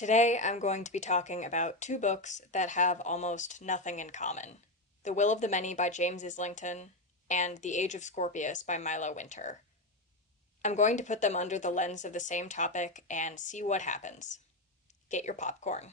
Today I'm going to be talking about two books that have almost nothing in common. The Will of the Many by James Islington and The Age of Scorpius by Milo. I'm going to put them under the lens of the same topic and see what happens. Get your popcorn.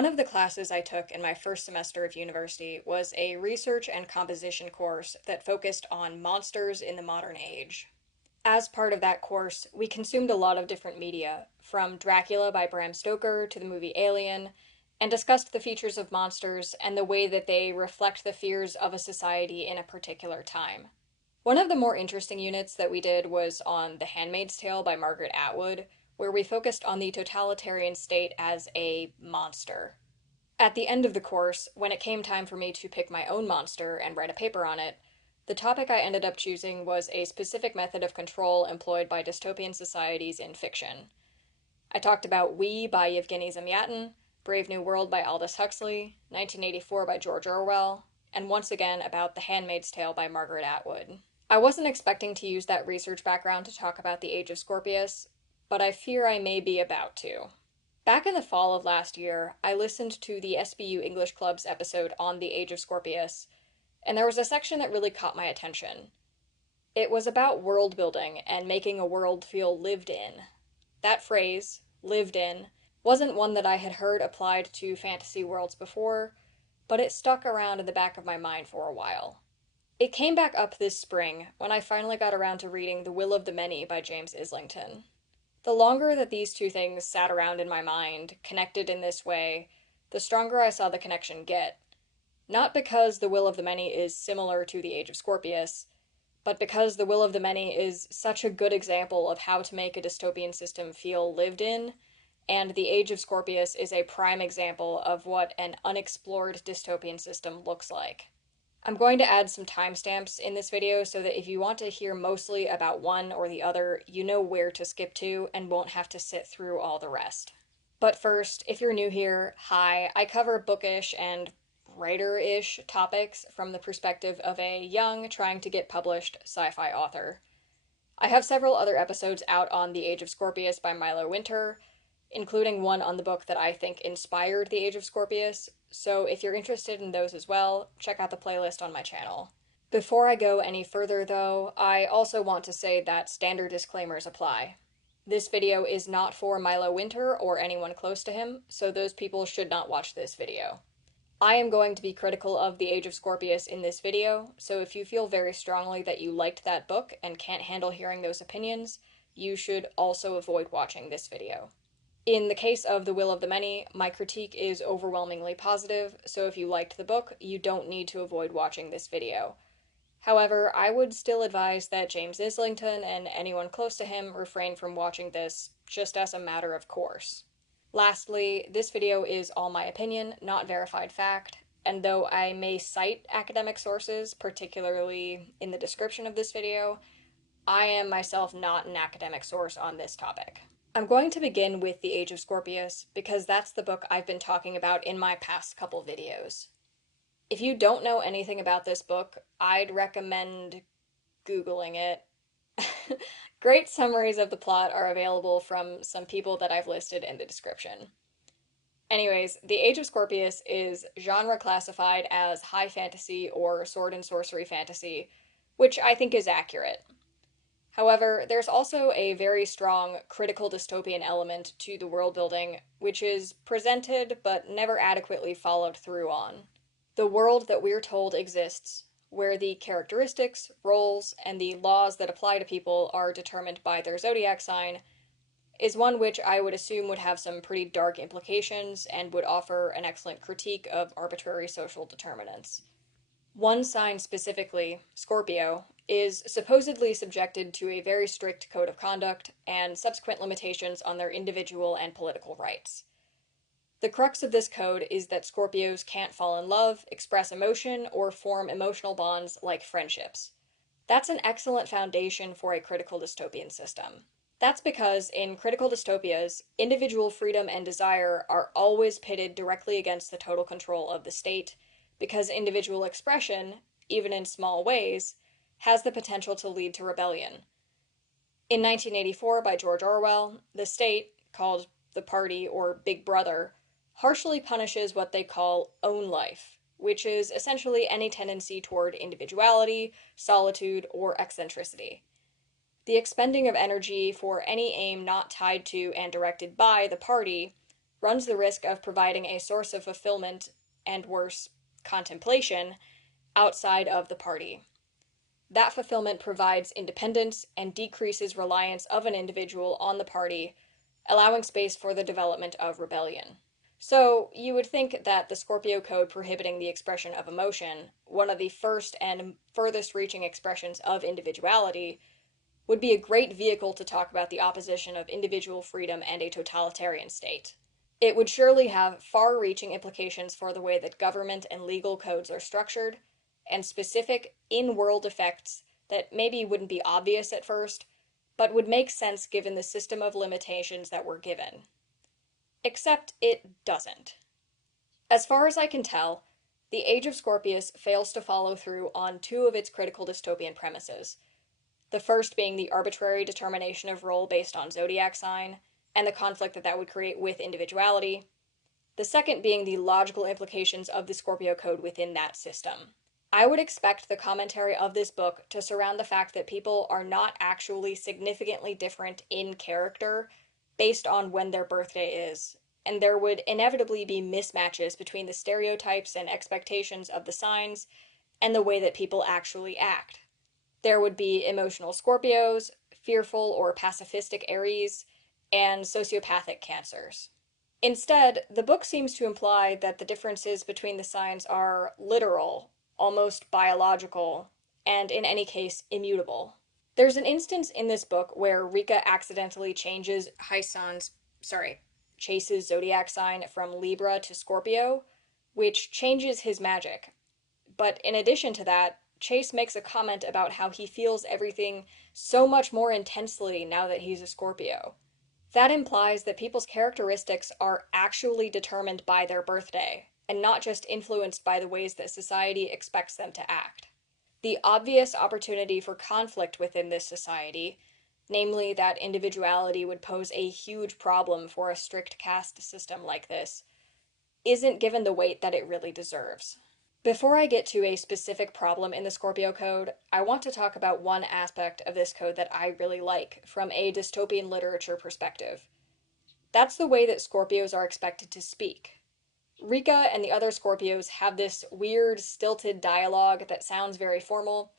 One of the classes I took in my first semester of university was a research and composition course that focused on monsters in the modern age. As part of that course, we consumed a lot of different media, from Dracula by Bram Stoker to the movie Alien, and discussed the features of monsters and the way that they reflect the fears of a society in a particular time. One of the more interesting units that we did was on The Handmaid's Tale by Margaret Atwood, where we focused on the totalitarian state as a monster. At the end of the course, when it came time for me to pick my own monster and write a paper on it, the topic I ended up choosing was a specific method of control employed by dystopian societies in fiction. I talked about We by Yevgeny Zamyatin, Brave New World by Aldous Huxley, 1984 by George Orwell, and once again about The Handmaid's Tale by Margaret Atwood. I wasn't expecting to use that research background to talk about the Age of Scorpius, but I fear I may be about to. Back in the fall of last year, I listened to the SBU English Club's episode on the Age of Scorpius, and there was a section that really caught my attention. It was about world building and making a world feel lived in. That phrase, lived in, wasn't one that I had heard applied to fantasy worlds before, but it stuck around in the back of my mind for a while. It came back up this spring when I finally got around to reading The Will of the Many by James Islington. The longer that these two things sat around in my mind, connected in this way, the stronger I saw the connection get. Not because The Will of the Many is similar to The Age of Scorpius, but because The Will of the Many is such a good example of how to make a dystopian system feel lived in, and The Age of Scorpius is a prime example of what an unexplored dystopian system looks like. I'm going to add some timestamps in this video so that if you want to hear mostly about one or the other, you know where to skip to and won't have to sit through all the rest. But first, if you're new here, hi, I cover bookish and writer-ish topics from the perspective of a young, trying to get published sci-fi author. I have several other episodes out on The Age of Scorpius by Milo, including one on the book that I think inspired The Age of Scorpius, so if you're interested in those as well, check out the playlist on my channel. Before I go any further though, I also want to say that standard disclaimers apply. This video is not for Milo or anyone close to him, so those people should not watch this video. I am going to be critical of The Age of Scorpius in this video, so if you feel very strongly that you liked that book and can't handle hearing those opinions, you should also avoid watching this video. In the case of The Will of the Many, my critique is overwhelmingly positive, so if you liked the book, you don't need to avoid watching this video. However, I would still advise that James Islington and anyone close to him refrain from watching this just as a matter of course. Lastly, this video is all my opinion, not verified fact, and though I may cite academic sources, particularly in the description of this video, I am myself not an academic source on this topic. I'm going to begin with The Age of Scorpius, because that's the book I've been talking about in my past couple videos. If you don't know anything about this book, I'd recommend Googling it. Great summaries of the plot are available from some people that I've listed in the description. Anyways, The Age of Scorpius is genre classified as high fantasy or sword and sorcery fantasy, which I think is accurate. However, there's also a very strong critical dystopian element to the world building, which is presented but never adequately followed through on. The world that we're told exists, where the characteristics, roles, and the laws that apply to people are determined by their zodiac sign, is one which I would assume would have some pretty dark implications and would offer an excellent critique of arbitrary social determinants. One sign specifically, Scorpio, is supposedly subjected to a very strict code of conduct and subsequent limitations on their individual and political rights. The crux of this code is that Scorpios can't fall in love, express emotion, or form emotional bonds like friendships. That's an excellent foundation for a critical dystopian system. That's because in critical dystopias, individual freedom and desire are always pitted directly against the total control of the state, because individual expression, even in small ways, has the potential to lead to rebellion. In 1984, by George Orwell, the state, called the party or Big Brother, harshly punishes what they call own life, which is essentially any tendency toward individuality, solitude, or eccentricity. The expending of energy for any aim not tied to and directed by the party runs the risk of providing a source of fulfillment, and worse, contemplation, outside of the party. That fulfillment provides independence and decreases reliance of an individual on the party, allowing space for the development of rebellion. So, you would think that the Scorpio Code prohibiting the expression of emotion, one of the first and furthest reaching expressions of individuality, would be a great vehicle to talk about the opposition of individual freedom and a totalitarian state. It would surely have far-reaching implications for the way that government and legal codes are structured, and specific in-world effects that maybe wouldn't be obvious at first, but would make sense given the system of limitations that we're given. Except it doesn't. As far as I can tell, the Age of Scorpius fails to follow through on two of its critical dystopian premises. The first being the arbitrary determination of role based on zodiac sign, and the conflict that would create with individuality. The second being the logical implications of the Scorpio Code within that system. I would expect the commentary of this book to surround the fact that people are not actually significantly different in character based on when their birthday is, and there would inevitably be mismatches between the stereotypes and expectations of the signs and the way that people actually act. There would be emotional Scorpios, fearful or pacifistic Aries, and sociopathic Cancers. Instead, the book seems to imply that the differences between the signs are literal, almost biological, and in any case, immutable. There's an instance in this book where Rika accidentally changes Chase's zodiac sign from Libra to Scorpio, which changes his magic. But in addition to that, Chase makes a comment about how he feels everything so much more intensely now that he's a Scorpio. That implies that people's characteristics are actually determined by their birthday, and not just influenced by the ways that society expects them to act. The obvious opportunity for conflict within this society, namely that individuality would pose a huge problem for a strict caste system like this, isn't given the weight that it really deserves. Before I get to a specific problem in the Scorpio Code, I want to talk about one aspect of this code that I really like from a dystopian literature perspective. That's the way that Scorpios are expected to speak. Rika and the other Scorpios have this weird, stilted dialogue that sounds very formal,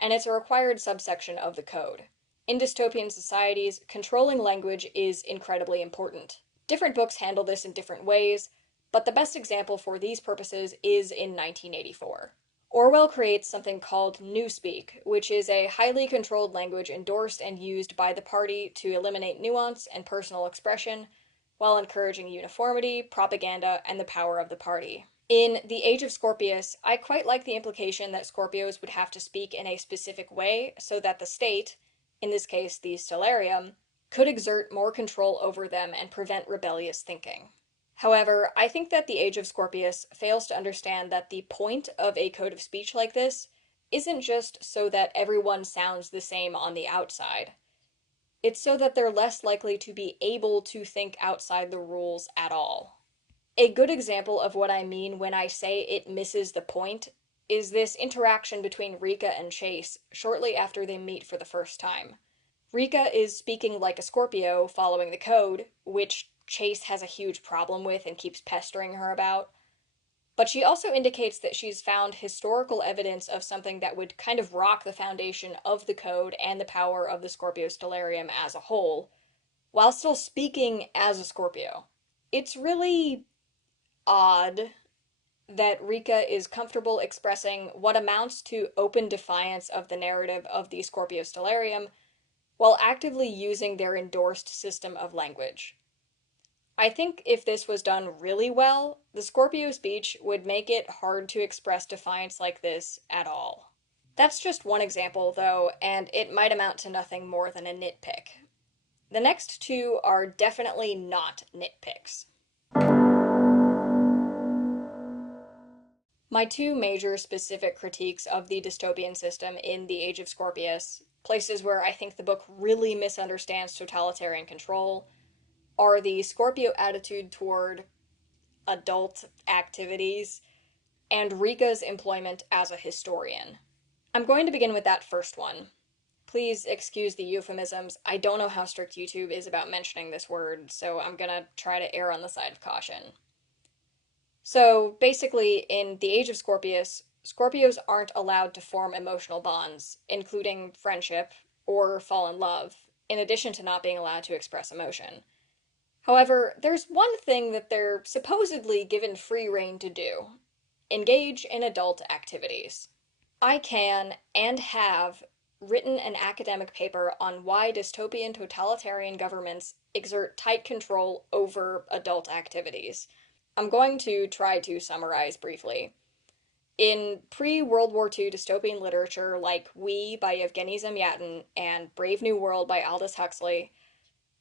and it's a required subsection of the code. In dystopian societies, controlling language is incredibly important. Different books handle this in different ways, but the best example for these purposes is in 1984. Orwell creates something called Newspeak, which is a highly controlled language endorsed and used by the party to eliminate nuance and personal expression, while encouraging uniformity, propaganda, and the power of the party. In The Age of Scorpius, I quite like the implication that Scorpios would have to speak in a specific way so that the state, in this case the Stellarium, could exert more control over them and prevent rebellious thinking. However, I think that the Age of Scorpius fails to understand that the point of a code of speech like this isn't just so that everyone sounds the same on the outside. It's so that they're less likely to be able to think outside the rules at all. A good example of what I mean when I say it misses the point is this interaction between Rika and Chase shortly after they meet for the first time. Rika is speaking like a Scorpio following the code, which Chase has a huge problem with and keeps pestering her about. But she also indicates that she's found historical evidence of something that would kind of rock the foundation of the code and the power of the Scorpio Stellarium as a whole, while still speaking as a Scorpio. It's really odd that Rika is comfortable expressing what amounts to open defiance of the narrative of the Scorpio Stellarium while actively using their endorsed system of language. I think if this was done really well, the Scorpio speech would make it hard to express defiance like this at all. That's just one example, though, and it might amount to nothing more than a nitpick. The next two are definitely not nitpicks. My two major specific critiques of the dystopian system in The Age of Scorpius, places where I think the book really misunderstands totalitarian control, are the Scorpio attitude toward adult activities and Rika's employment as a historian. I'm going to begin with that first one. Please excuse the euphemisms. I don't know how strict YouTube is about mentioning this word, so I'm gonna try to err on the side of caution. So basically, in The Age of Scorpius, Scorpios aren't allowed to form emotional bonds, including friendship or fall in love, in addition to not being allowed to express emotion. However, there's one thing that they're supposedly given free rein to do: engage in adult activities. I can, and have, written an academic paper on why dystopian totalitarian governments exert tight control over adult activities. I'm going to try to summarize briefly. In pre-World War II dystopian literature like We by Yevgeny Zamyatin and Brave New World by Aldous Huxley,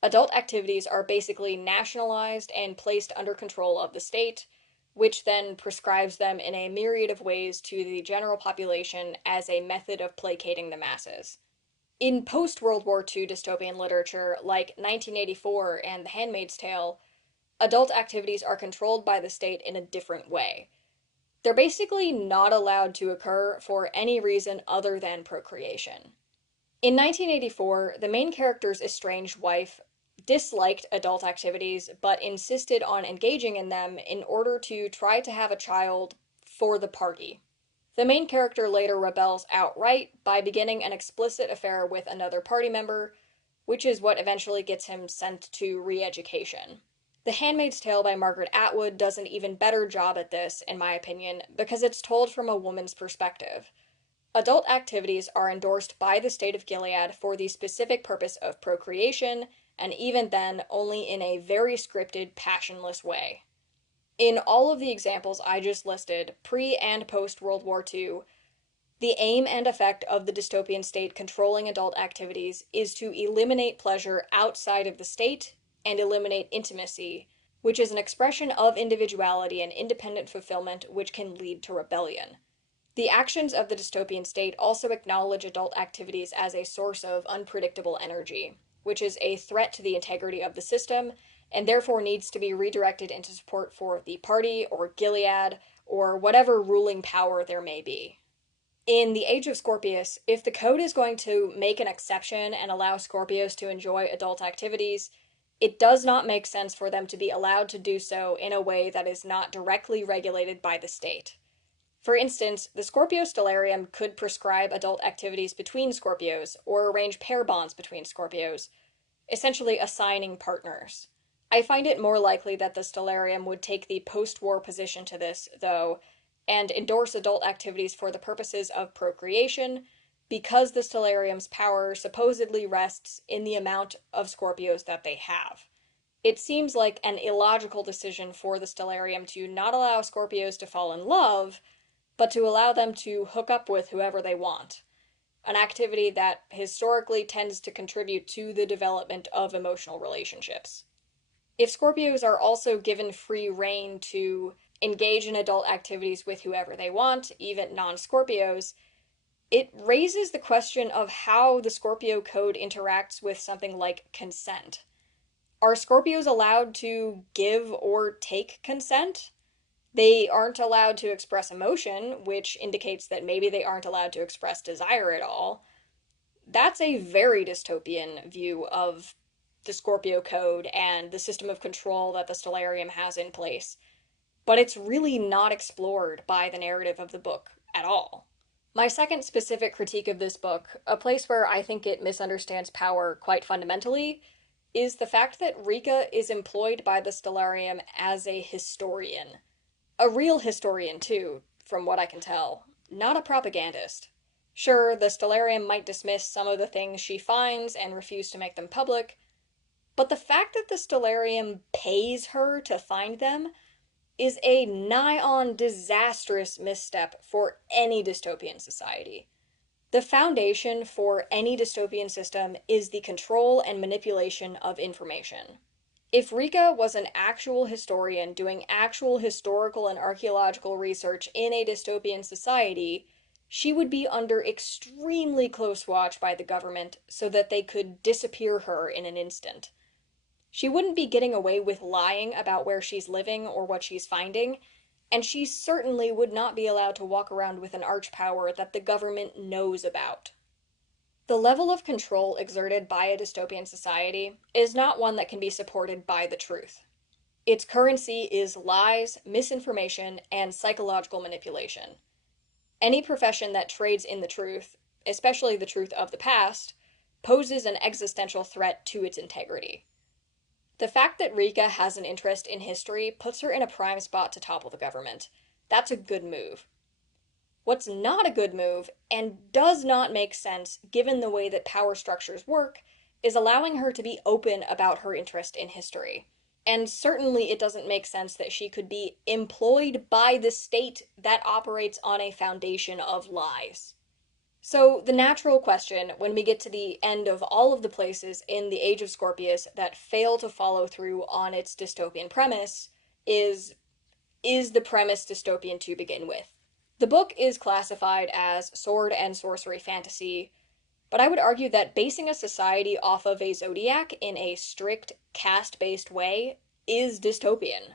adult activities are basically nationalized and placed under control of the state, which then prescribes them in a myriad of ways to the general population as a method of placating the masses. In post-World War II dystopian literature like 1984 and The Handmaid's Tale, adult activities are controlled by the state in a different way. They're basically not allowed to occur for any reason other than procreation. In 1984, the main character's estranged wife disliked adult activities but insisted on engaging in them in order to try to have a child for the party. The main character later rebels outright by beginning an explicit affair with another party member, which is what eventually gets him sent to re-education. The Handmaid's Tale by Margaret Atwood does an even better job at this, in my opinion, because it's told from a woman's perspective. Adult activities are endorsed by the state of Gilead for the specific purpose of procreation, and even then, only in a very scripted, passionless way. In all of the examples I just listed, pre- and post-World War II, the aim and effect of the dystopian state controlling adult activities is to eliminate pleasure outside of the state and eliminate intimacy, which is an expression of individuality and independent fulfillment which can lead to rebellion. The actions of the dystopian state also acknowledge adult activities as a source of unpredictable energy, which is a threat to the integrity of the system, and therefore needs to be redirected into support for the party or Gilead or whatever ruling power there may be. In The Age of Scorpius, if the code is going to make an exception and allow Scorpios to enjoy adult activities, it does not make sense for them to be allowed to do so in a way that is not directly regulated by the state. For instance, the Scorpio Stellarium could prescribe adult activities between Scorpios or arrange pair bonds between Scorpios, essentially assigning partners. I find it more likely that the Stellarium would take the post-war position to this, though, and endorse adult activities for the purposes of procreation, because the Stellarium's power supposedly rests in the amount of Scorpios that they have. It seems like an illogical decision for the Stellarium to not allow Scorpios to fall in love, but to allow them to hook up with whoever they want, an activity that historically tends to contribute to the development of emotional relationships. If Scorpios are also given free rein to engage in adult activities with whoever they want, even non-Scorpios, it raises the question of how the Scorpio code interacts with something like consent. Are Scorpios allowed to give or take consent? They aren't allowed to express emotion, which indicates that maybe they aren't allowed to express desire at all. That's a very dystopian view of the Scorpio code and the system of control that the Stellarium has in place. But it's really not explored by the narrative of the book at all. My second specific critique of this book, a place where I think it misunderstands power quite fundamentally, is the fact that Rika is employed by the Stellarium as a historian. A real historian, too, from what I can tell. Not a propagandist. Sure, the Stellarium might dismiss some of the things she finds and refuse to make them public, but the fact that the Stellarium pays her to find them is a nigh-on disastrous misstep for any dystopian society. The foundation for any dystopian system is the control and manipulation of information. If Rika was an actual historian doing actual historical and archaeological research in a dystopian society, she would be under extremely close watch by the government so that they could disappear her in an instant. She wouldn't be getting away with lying about where she's living or what she's finding, and she certainly would not be allowed to walk around with an archpower that the government knows about. The level of control exerted by a dystopian society is not one that can be supported by the truth. Its currency is lies, misinformation, and psychological manipulation. Any profession that trades in the truth, especially the truth of the past, poses an existential threat to its integrity. The fact that Rika has an interest in history puts her in a prime spot to topple the government. That's a good move. What's not a good move, and does not make sense given the way that power structures work, is allowing her to be open about her interest in history. And certainly it doesn't make sense that she could be employed by the state that operates on a foundation of lies. So, the natural question, when we get to the end of all of the places in the Age of Scorpius that fail to follow through on its dystopian premise, is the premise dystopian to begin with? The book is classified as sword and sorcery fantasy, but I would argue that basing a society off of a zodiac in a strict caste-based way is dystopian.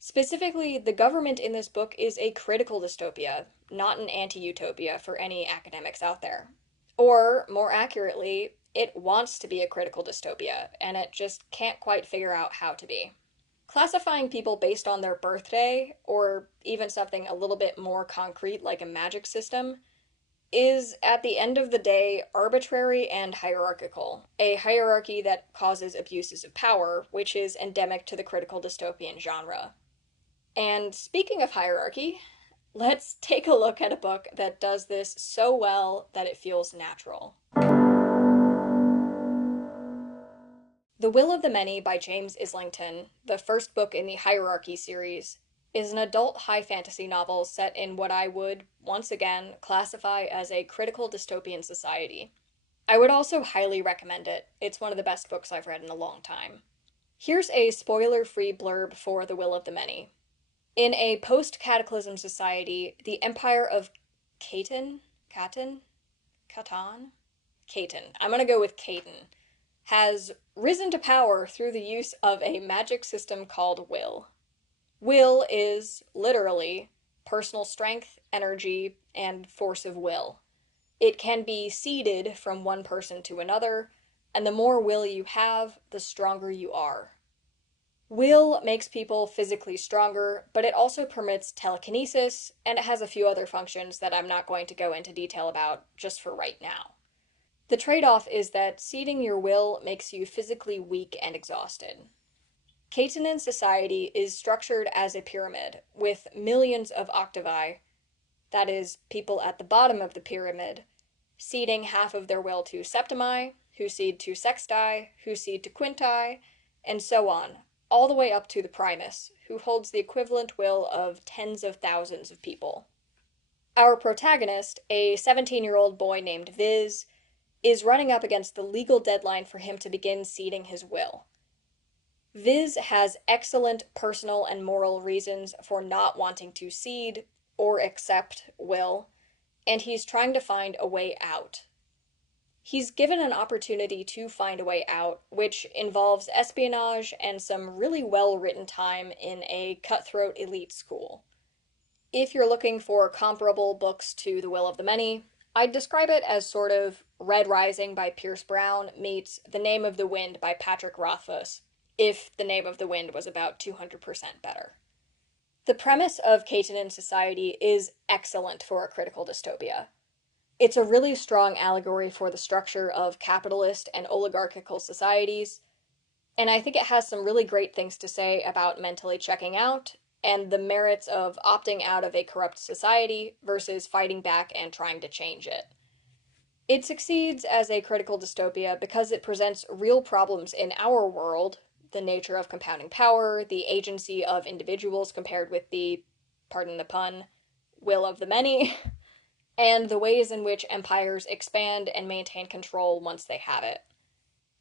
Specifically, the government in this book is a critical dystopia, not an anti-utopia for any academics out there. Or, more accurately, it wants to be a critical dystopia, and it just can't quite figure out how to be. Classifying people based on their birthday, or even something a little bit more concrete like a magic system, is, at the end of the day, arbitrary and hierarchical. A hierarchy that causes abuses of power, which is endemic to the critical dystopian genre. And speaking of hierarchy, let's take a look at a book that does this so well that it feels natural. The Will of the Many by James Islington, the first book in the Hierarchy series, is an adult high fantasy novel set in what I would, once again, classify as a critical dystopian society. I would also highly recommend it. It's one of the best books I've read in a long time. Here's a spoiler-free blurb for The Will of the Many. In a post-cataclysm society, the Empire of Catan? I'm gonna go with Catan. Has risen to power through the use of a magic system called will. Will is, literally, personal strength, energy, and force of will. It can be seeded from one person to another, and the more will you have, the stronger you are. Will makes people physically stronger, but it also permits telekinesis, and it has a few other functions that I'm not going to go into detail about just for right now. The trade-off is that seeding your will makes you physically weak and exhausted. Catanan society is structured as a pyramid, with millions of octavi, that is, people at the bottom of the pyramid, seeding half of their will to septimi, who seed to sexti, who seed to quinti, and so on, all the way up to the primus, who holds the equivalent will of tens of thousands of people. Our protagonist, a 17-year-old boy named Viz, is running up against the legal deadline for him to begin seeding his will. Viz has excellent personal and moral reasons for not wanting to seed or accept will, and he's trying to find a way out. He's given an opportunity to find a way out, which involves espionage and some really well-written time in a cutthroat elite school. If you're looking for comparable books to The Will of the Many, I'd describe it as sort of Red Rising by Pierce Brown meets The Name of the Wind by Patrick Rothfuss, if The Name of the Wind was about 200% better. The premise of Catanan society is excellent for a critical dystopia. It's a really strong allegory for the structure of capitalist and oligarchical societies, and I think it has some really great things to say about mentally checking out and the merits of opting out of a corrupt society versus fighting back and trying to change it. It succeeds as a critical dystopia because it presents real problems in our world, the nature of compounding power, the agency of individuals compared with the, pardon the pun, will of the many, and the ways in which empires expand and maintain control once they have it.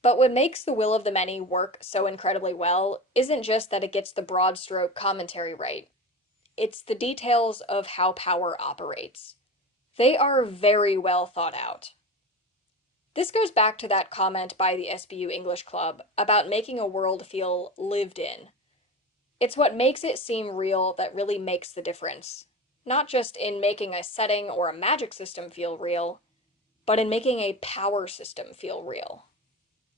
But what makes the will of the many work so incredibly well isn't just that it gets the broad stroke commentary right, it's the details of how power operates. They are very well thought out. This goes back to that comment by the SBU English Club about making a world feel lived in. It's what makes it seem real that really makes the difference. Not just in making a setting or a magic system feel real, but in making a power system feel real.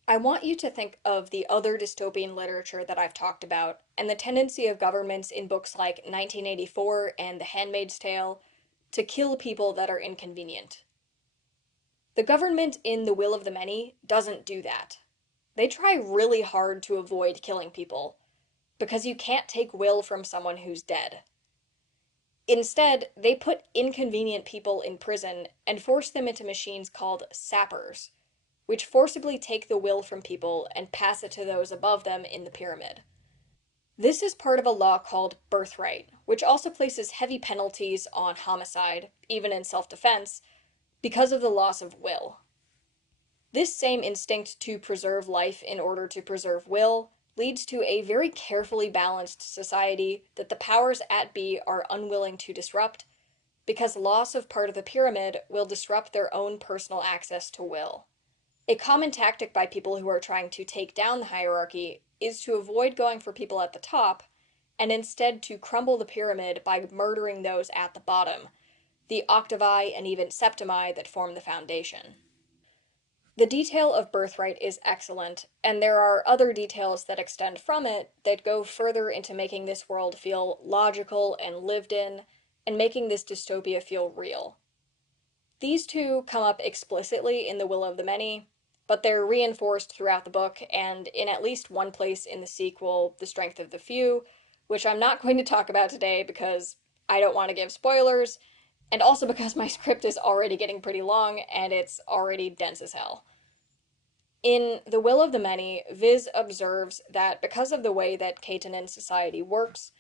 I want you to think of the other dystopian literature that I've talked about, and the tendency of governments in books like 1984 and The Handmaid's Tale to kill people that are inconvenient. The government in The Will of the Many doesn't do that. They try really hard to avoid killing people, because you can't take will from someone who's dead. Instead, they put inconvenient people in prison and force them into machines called sappers, which forcibly take the will from people and pass it to those above them in the pyramid. This is part of a law called birthright, which also places heavy penalties on homicide, even in self-defense, because of the loss of will. This same instinct to preserve life in order to preserve will leads to a very carefully balanced society that the powers at be are unwilling to disrupt, because loss of part of the pyramid will disrupt their own personal access to will. A common tactic by people who are trying to take down the hierarchy is to avoid going for people at the top, and instead to crumble the pyramid by murdering those at the bottom, the octavi and even septimi that form the foundation. The detail of birthright is excellent, and there are other details that extend from it that go further into making this world feel logical and lived in, and making this dystopia feel real. These two come up explicitly in The Will of the Many, but they're reinforced throughout the book and in at least one place in the sequel, The Strength of the Few, which I'm not going to talk about today because I don't want to give spoilers, and also because my script is already getting pretty long and it's already dense as hell. In The Will of the Many, Viz observes that because of the way that Caetanin society works,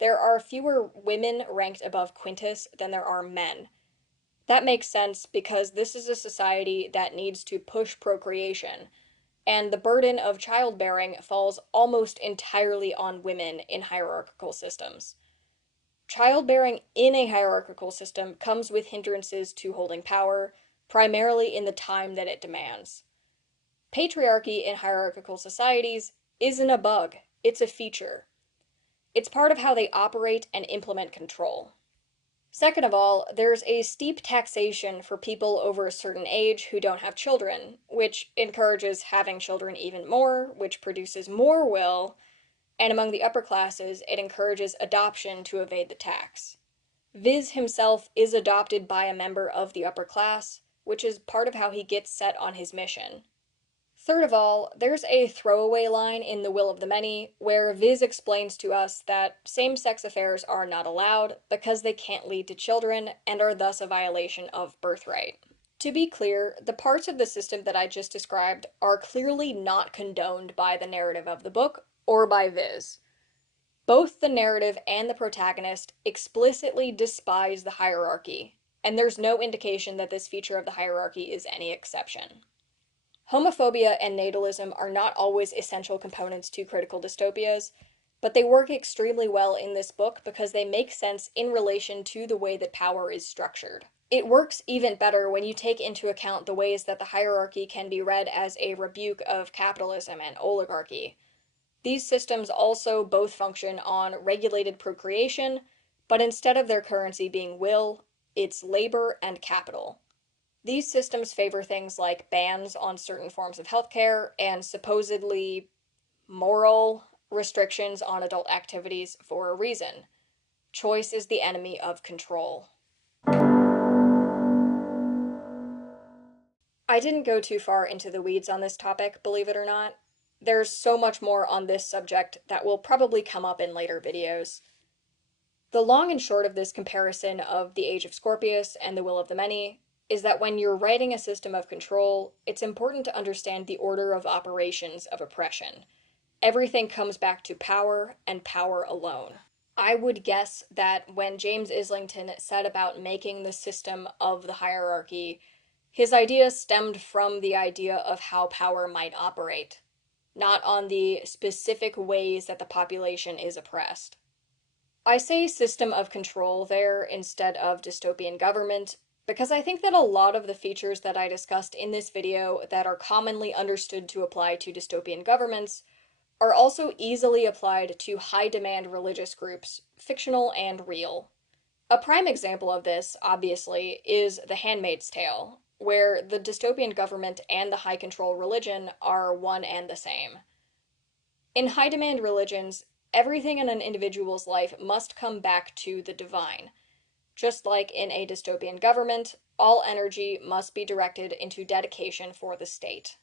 there are fewer women ranked above Quintus than there are men. That makes sense because this is a society that needs to push procreation, and the burden of childbearing falls almost entirely on women in hierarchical systems. Childbearing in a hierarchical system comes with hindrances to holding power, primarily in the time that it demands. Patriarchy in hierarchical societies isn't a bug, it's a feature. It's part of how they operate and implement control. Second of all, there's a steep taxation for people over a certain age who don't have children, which encourages having children even more, which produces more will, and among the upper classes, it encourages adoption to evade the tax. Viz himself is adopted by a member of the upper class, which is part of how he gets set on his mission. Third of all, there's a throwaway line in The Will of the Many where Viz explains to us that same-sex affairs are not allowed because they can't lead to children and are thus a violation of birthright. To be clear, the parts of the system that I just described are clearly not condoned by the narrative of the book or by Viz. Both the narrative and the protagonist explicitly despise the hierarchy, and there's no indication that this feature of the hierarchy is any exception. Homophobia and natalism are not always essential components to critical dystopias, but they work extremely well in this book because they make sense in relation to the way that power is structured. It works even better when you take into account the ways that the hierarchy can be read as a rebuke of capitalism and oligarchy. These systems also both function on regulated procreation, but instead of their currency being will, it's labor and capital. These systems favor things like bans on certain forms of healthcare and supposedly moral restrictions on adult activities for a reason. Choice is the enemy of control. I didn't go too far into the weeds on this topic, believe it or not. There's so much more on this subject that will probably come up in later videos. The long and short of this comparison of the Age of Scorpius and the Will of the Many is that when you're writing a system of control, it's important to understand the order of operations of oppression. Everything comes back to power and power alone. I would guess that when James Islington set about making the system of the hierarchy, His idea stemmed from the idea of how power might operate, not on the specific ways that the population is oppressed. I say system of control there instead of dystopian government because I think that a lot of the features that I discussed in this video that are commonly understood to apply to dystopian governments are also easily applied to high-demand religious groups, fictional and real. A prime example of this, obviously, is The Handmaid's Tale, where the dystopian government and the high-control religion are one and the same. In high-demand religions, everything in an individual's life must come back to the divine. Just like in a dystopian government, all energy must be directed into dedication for the state.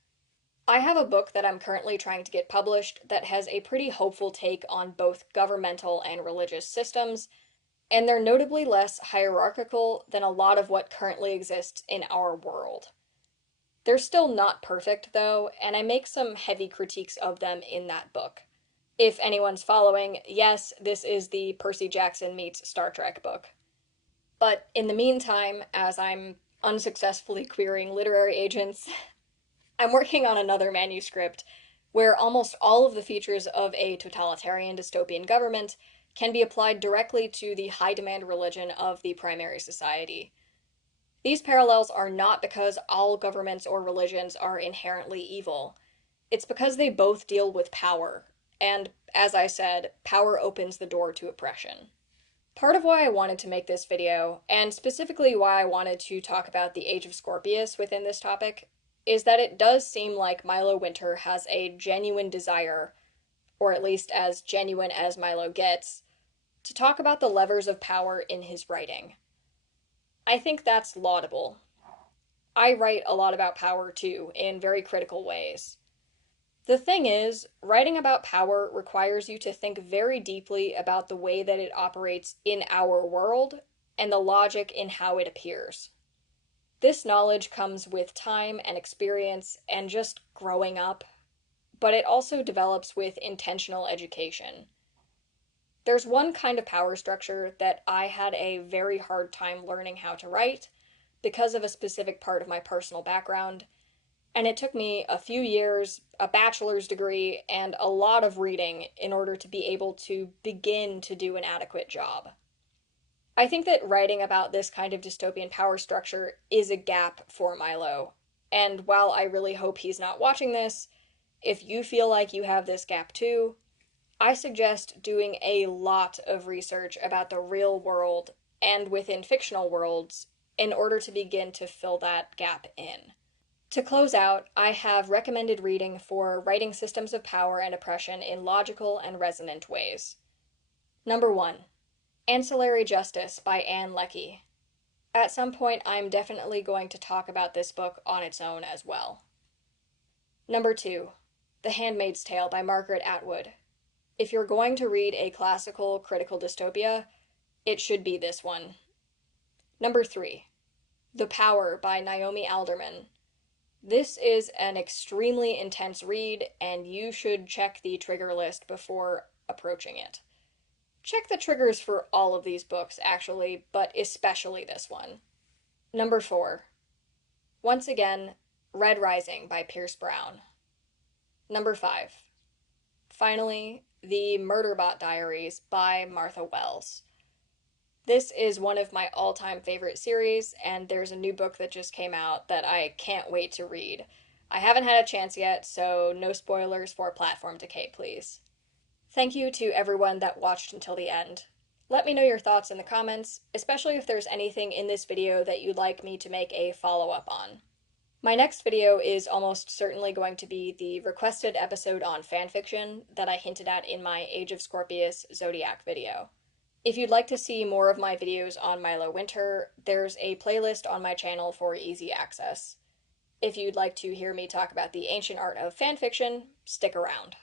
I have a book that I'm currently trying to get published that has a pretty hopeful take on both governmental and religious systems, and they're notably less hierarchical than a lot of what currently exists in our world. They're still not perfect, though, and I make some heavy critiques of them in that book. If anyone's following, yes, this is the Percy Jackson meets Star Trek book. But in the meantime, as I'm unsuccessfully querying literary agents, I'm working on another manuscript where almost all of the features of a totalitarian dystopian government can be applied directly to the high-demand religion of the primary society. These parallels are not because all governments or religions are inherently evil. It's because they both deal with power, and, as I said, power opens the door to oppression. Part of why I wanted to make this video, and specifically why I wanted to talk about the Age of Scorpius within this topic, is that it does seem like Milo Winter has a genuine desire, or at least as genuine as Milo gets, to talk about the levers of power in his writing. I think that's laudable. I write a lot about power too, in very critical ways. The thing is, writing about power requires you to think very deeply about the way that it operates in our world and the logic in how it appears. This knowledge comes with time and experience and just growing up, but it also develops with intentional education. There's one kind of power structure that I had a very hard time learning how to write because of a specific part of my personal background, and it took me a few years, a bachelor's degree, and a lot of reading in order to be able to begin to do an adequate job. I think that writing about this kind of dystopian power structure is a gap for Milo, and while I really hope he's not watching this, if you feel like you have this gap too, I suggest doing a lot of research about the real world and within fictional worlds in order to begin to fill that gap in. To close out, I have recommended reading for writing systems of power and oppression in logical and resonant ways. Number 1. Ancillary Justice by Ann Leckie. At some point, I'm definitely going to talk about this book on its own as well. Number 2. The Handmaid's Tale by Margaret Atwood. If you're going to read a classical critical dystopia, it should be this one. Number 3. The Power by Naomi Alderman. This is an extremely intense read, and you should check the trigger list before approaching it. Check the triggers for all of these books, actually, but especially this one. Number 4. Once again, Red Rising by Pierce Brown. Number 5. Finally, The Murderbot Diaries by Martha Wells. This is one of my all-time favorite series, and there's a new book that just came out that I can't wait to read. I haven't had a chance yet, so no spoilers for Platform Decay, please. Thank you to everyone that watched until the end. Let me know your thoughts in the comments, especially if there's anything in this video that you'd like me to make a follow-up on. My next video is almost certainly going to be the requested episode on fanfiction that I hinted at in my Age of Scorpius Zodiac video. If you'd like to see more of my videos on Milo Winter, there's a playlist on my channel for easy access. If you'd like to hear me talk about the ancient art of fanfiction, stick around.